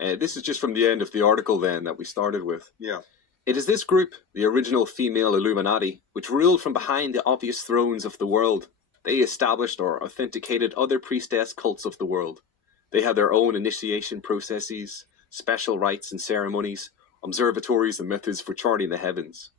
This is just from the end of the article then that we started with. Yeah. It is this group, the original female Illuminati, which ruled from behind the obvious thrones of the world. They established or authenticated other priestess cults of the world. They had their own initiation processes, special rites and ceremonies, observatories and methods for charting the heavens.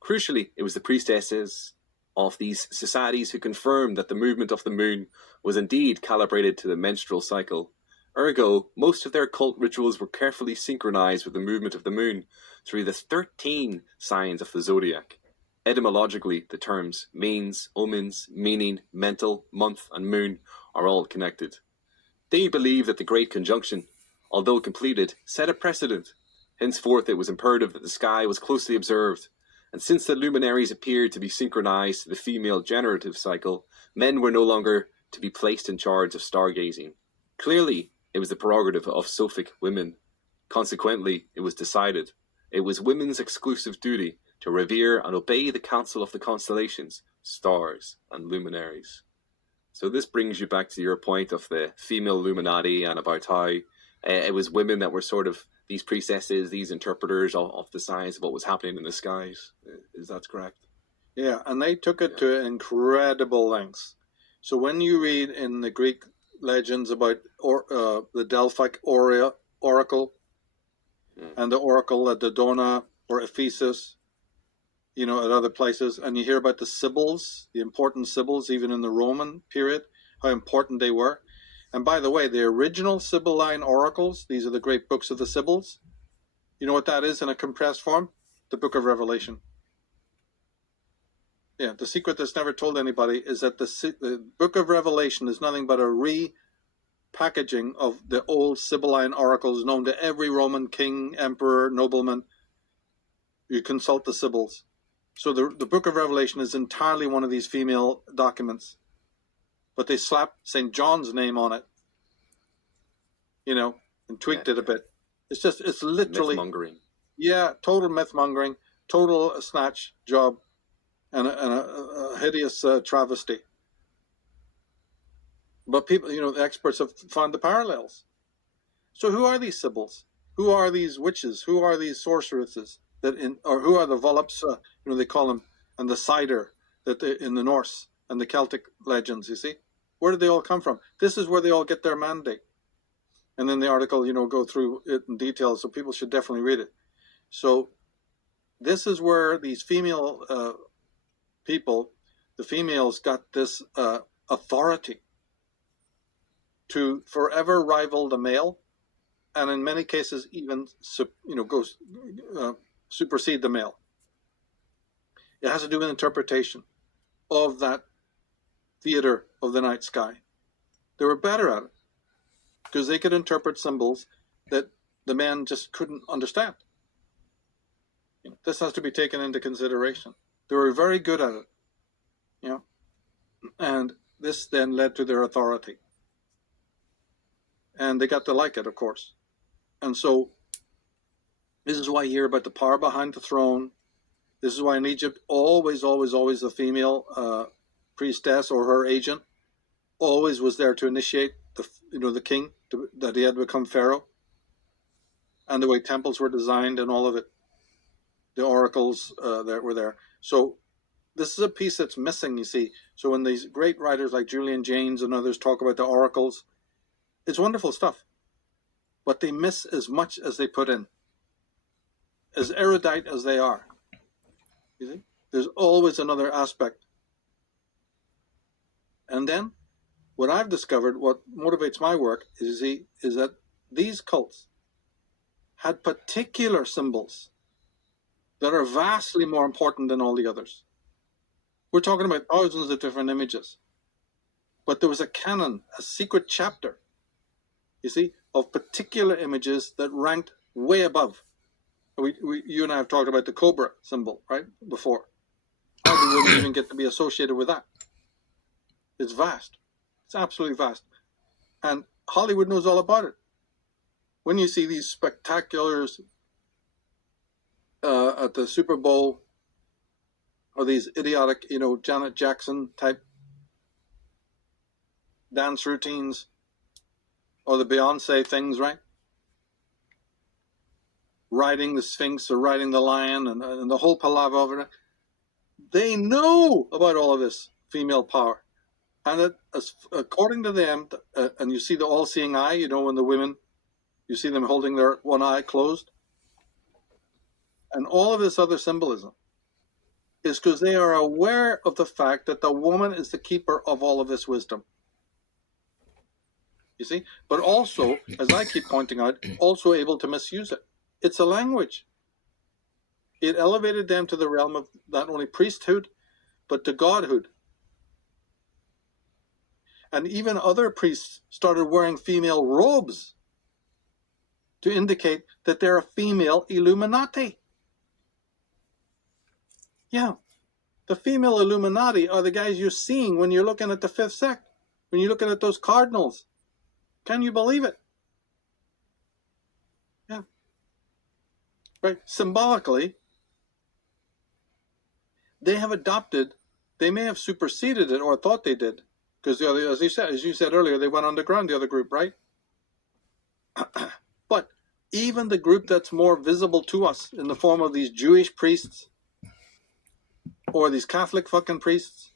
Crucially, it was the priestesses of these societies who confirmed that the movement of the moon was indeed calibrated to the menstrual cycle. Ergo, most of their cult rituals were carefully synchronized with the movement of the moon through the 13 signs of the zodiac. Etymologically, the terms means, omens, meaning, mental, month, and moon are all connected. They believe that the Great Conjunction, although completed, set a precedent. Henceforth, it was imperative that the sky was closely observed, and since the luminaries appeared to be synchronized to the female generative cycle, men were no longer to be placed in charge of stargazing. Clearly, it was the prerogative of Sophic women. Consequently, it was decided it was women's exclusive duty to revere and obey the council of the constellations, stars, and luminaries. So this brings you back to your point of the female Illuminati and about how it was women that were sort of these priestesses, these interpreters of the signs of what was happening in the skies. Is that correct? Yeah, and they took it to incredible lengths. So when you read in the Greek legends about the Delphic oracle and the oracle at Dodona or Ephesus, at other places, and you hear about the Sibyls, the important Sibyls, even in the Roman period, how important they were. And by the way, the original Sibylline oracles, these are the great books of the Sibyls. You know what that is in a compressed form? The Book of Revelation. Yeah, the secret that's never told anybody is that the Book of Revelation is nothing but a repackaging of the old Sibylline oracles known to every Roman king, emperor, nobleman. You consult the Sibyls. So the Book of Revelation is entirely one of these female documents. But they slapped St. John's name on it, and tweaked it a bit. It's literally myth-mongering. Yeah, total myth-mongering, total snatch job, and a hideous travesty. But people, the experts have found the parallels. So who are these Sibyls? Who are these witches? Who are these sorceresses? Or who are the volupts? They call them, and the cider in the Norse and the Celtic legends. You see, where did they all come from? This is where they all get their mandate. And then the article, go through it in detail, so people should definitely read it. So this is where these female people, the females, got this authority to forever rival the male, and in many cases even supersede the male. It has to do with interpretation of that theater of the night sky. They were better at it because they could interpret symbols that the man just couldn't understand. This has to be taken into consideration. They were very good at it, and this then led to their authority. And they got to like it, of course. And so this is why you hear about the power behind the throne. This is why in Egypt, always the female priestess or her agent always was there to initiate the king that he had become pharaoh, and the way temples were designed and all of it, the oracles that were there. So this is a piece that's missing, you see. So when these great writers like Julian Jaynes and others talk about the oracles, it's wonderful stuff, but they miss as much as they put in. As erudite as they are, you see, there's always another aspect. And then what I've discovered, what motivates my work, is that these cults had particular symbols that are vastly more important than all the others. We're talking about thousands of different images, but there was a canon, a secret chapter, you see, of particular images that ranked way above. You and I have talked about the cobra symbol, right, before. How do women even get to be associated with that? It's vast. It's absolutely vast. And Hollywood knows all about it. When you see these spectaculars at the Super Bowl, or these idiotic, Janet Jackson type dance routines, or the Beyonce things, right? riding the Sphinx or riding the lion and the whole palaver over it. They know about all of this female power. And according to them, and you see the all-seeing eye, you know, when the women, you see them holding their one eye closed, and all of this other symbolism is because they are aware of the fact that the woman is the keeper of all of this wisdom. You see? But also, as I keep pointing out, also able to misuse it. It's a language. It elevated them to the realm of not only priesthood, but to godhood. And even other priests started wearing female robes to indicate that they're a female Illuminati. Yeah, the female Illuminati are the guys you're seeing when you're looking at the fifth sect, when you're looking at those cardinals. Can you believe it? Yeah. Right. Symbolically, they have adopted, they may have superseded it or thought they did. Because the other, as you said earlier, they went underground, the other group, right? But even the group that's more visible to us in the form of these Jewish priests or these Catholic fucking priests,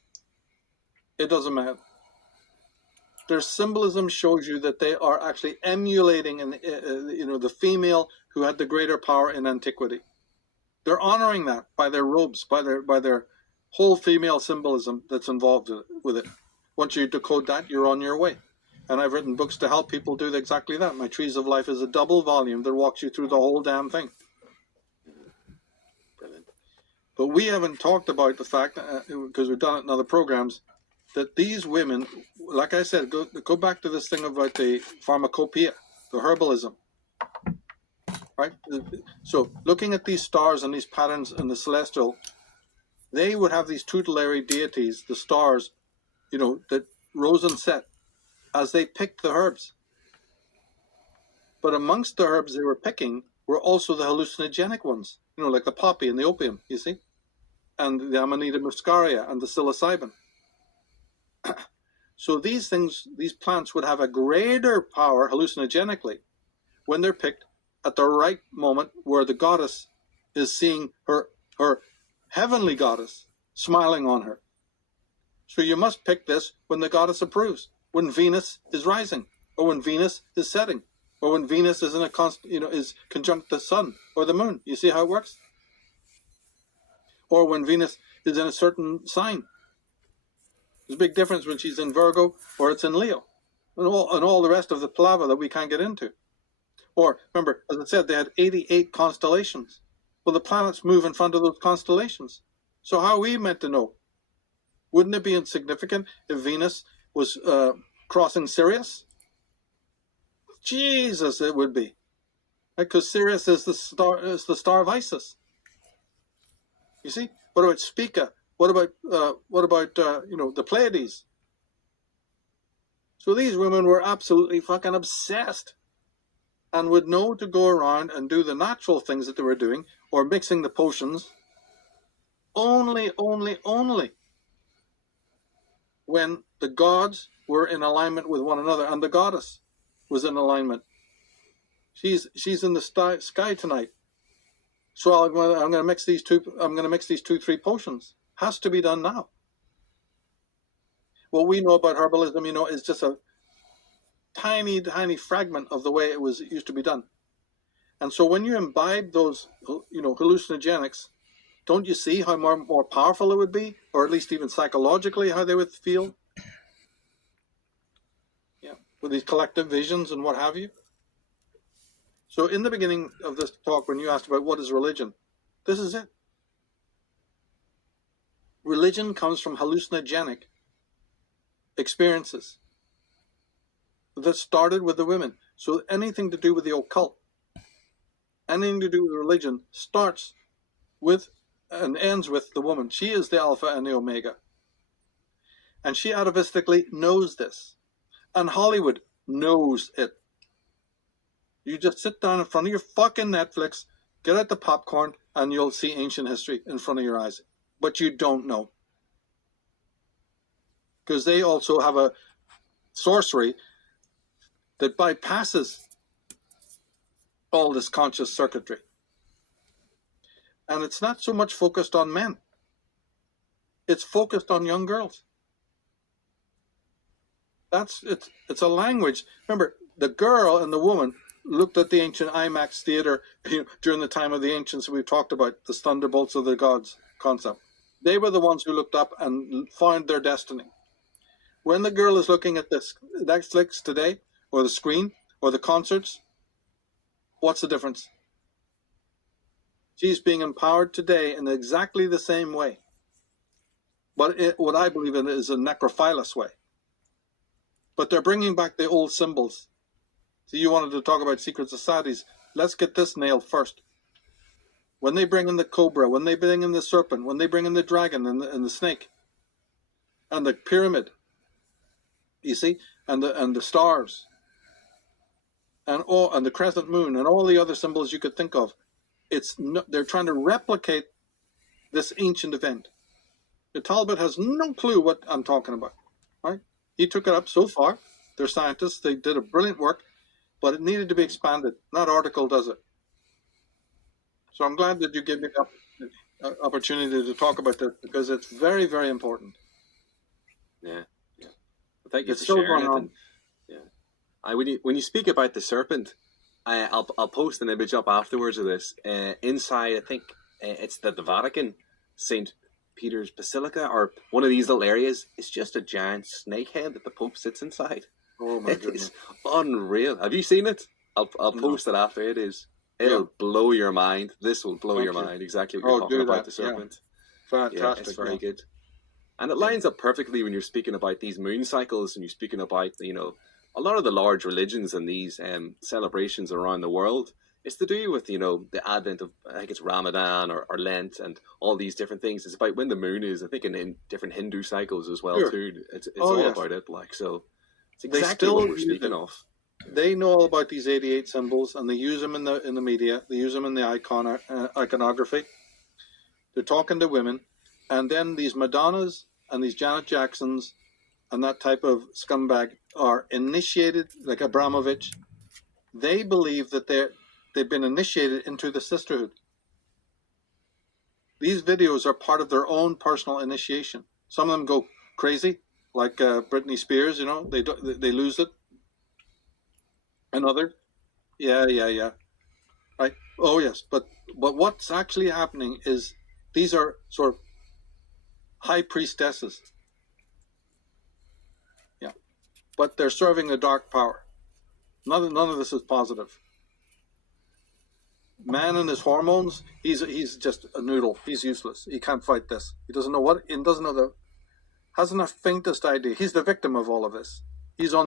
it doesn't matter. Their symbolism shows you that they are actually emulating, the female who had the greater power in antiquity. They're honoring that by their robes, by their whole female symbolism that's involved with it. Once you decode that, you're on your way. And I've written books to help people do exactly that. My Trees of Life is a double volume that walks you through the whole damn thing. Brilliant. But we haven't talked about the fact, because we've done it in other programs, that these women, like I said, go back to this thing about the pharmacopoeia, the herbalism, right? So looking at these stars and these patterns in the celestial, they would have these tutelary deities, the stars, that rose and set as they picked the herbs. But amongst the herbs they were picking were also the hallucinogenic ones, like the poppy and the opium, you see, and the Amanita muscaria and the psilocybin. So these things, these plants would have a greater power hallucinogenically when they're picked at the right moment where the goddess is seeing her heavenly goddess smiling on her. So you must pick this when the goddess approves, when Venus is rising, or when Venus is setting, or when Venus is in is conjunct the sun or the moon. You see how it works? Or when Venus is in a certain sign. There's a big difference when she's in Virgo or it's in Leo, and all the rest of the palaver that we can't get into. Or remember, as I said, they had 88 constellations. Well, the planets move in front of those constellations. So how are we meant to know? Wouldn't it be insignificant if Venus was crossing Sirius? Jesus, it would be, because Sirius is the star of Isis. You see? What about Spica? What about the Pleiades? So these women were absolutely fucking obsessed, and would know to go around and do the natural things that they were doing, or mixing the potions, only when the gods were in alignment with one another, and the goddess was in alignment. She's in the sky tonight, so I'm going to mix these two. I'm going to mix these 2-3 potions. Has to be done now. What we know about herbalism, is just a tiny fragment of the way it used to be done. And so when you imbibe those, hallucinogenics, don't you see how more powerful it would be, or at least even psychologically how they would feel? Yeah, with these collective visions and what have you. So in the beginning of this talk, when you asked about what is religion, this is it. Religion comes from hallucinogenic experiences that started with the women. So anything to do with the occult, anything to do with religion, starts with and ends with the woman. She is the alpha and the omega. And she atavistically knows this. And Hollywood knows it. You just sit down in front of your fucking Netflix, get out the popcorn, and you'll see ancient history in front of your eyes. But you don't know. Because they also have a sorcery that bypasses all this conscious circuitry. And it's not so much focused on men. It's focused on young girls. It's a language. Remember, the girl and the woman looked at the ancient IMAX theater during the time of the ancients. We've talked about the thunderbolts of the gods concept. They were the ones who looked up and found their destiny. When the girl is looking at this Netflix today, or the screen, or the concerts, what's the difference? She's being empowered today in exactly the same way. But what I believe in is a necrophilous way. But they're bringing back the old symbols. So you wanted to talk about secret societies. Let's get this nailed first. When they bring in the cobra, when they bring in the serpent, when they bring in the dragon and the snake, and the pyramid, you see, and the stars, and the crescent moon, and all the other symbols you could think of, they're trying to replicate this ancient event. The Talbot has no clue what I'm talking about, right? He took it up so far. They're scientists. They did a brilliant work, but it needed to be expanded. That article does it. So I'm glad that you gave me the opportunity to talk about this, because it's very, very important. Yeah. Well, thank you It's for still sharing going it. on. And, when you speak about the serpent, I'll post an image up afterwards of this. Inside, I think it's the Vatican, St. Peter's Basilica, or one of these little areas. It's just a giant snake head that the Pope sits inside. Oh my It goodness. is unreal. Have you seen it? I'll No. post it after. It'll blow your mind. This will blow your Okay. mind. Exactly what you're talking do about, that. the serpent. Fantastic. It's very good. And it lines up perfectly when you're speaking about these moon cycles, and you're speaking about, a lot of the large religions and these celebrations around the world. It's to do with, the advent of, I think it's Ramadan or Lent and all these different things. It's about when the moon is, I think, in different Hindu cycles as well, Sure. too. It's Oh, all yes. about it, so it's They exactly still what we're use speaking it. of. They know all about these 88 symbols, and they use them in the media. They use them in the iconography. They're talking to women, and then these Madonnas and these Janet Jacksons and that type of scumbag are initiated, like Abramovich. They believe that they've been initiated into the sisterhood. These videos are part of their own personal initiation. Some of them go crazy, like Britney Spears. They lose it, and others, yeah. Right? Oh yes, but what's actually happening is these are sort of high priestesses. Yeah, but they're serving the dark power. None of this is positive. Man and his hormones, he's just a noodle. He's useless. He can't fight this. He doesn't know hasn't the faintest idea. He's the victim of all of this. He's on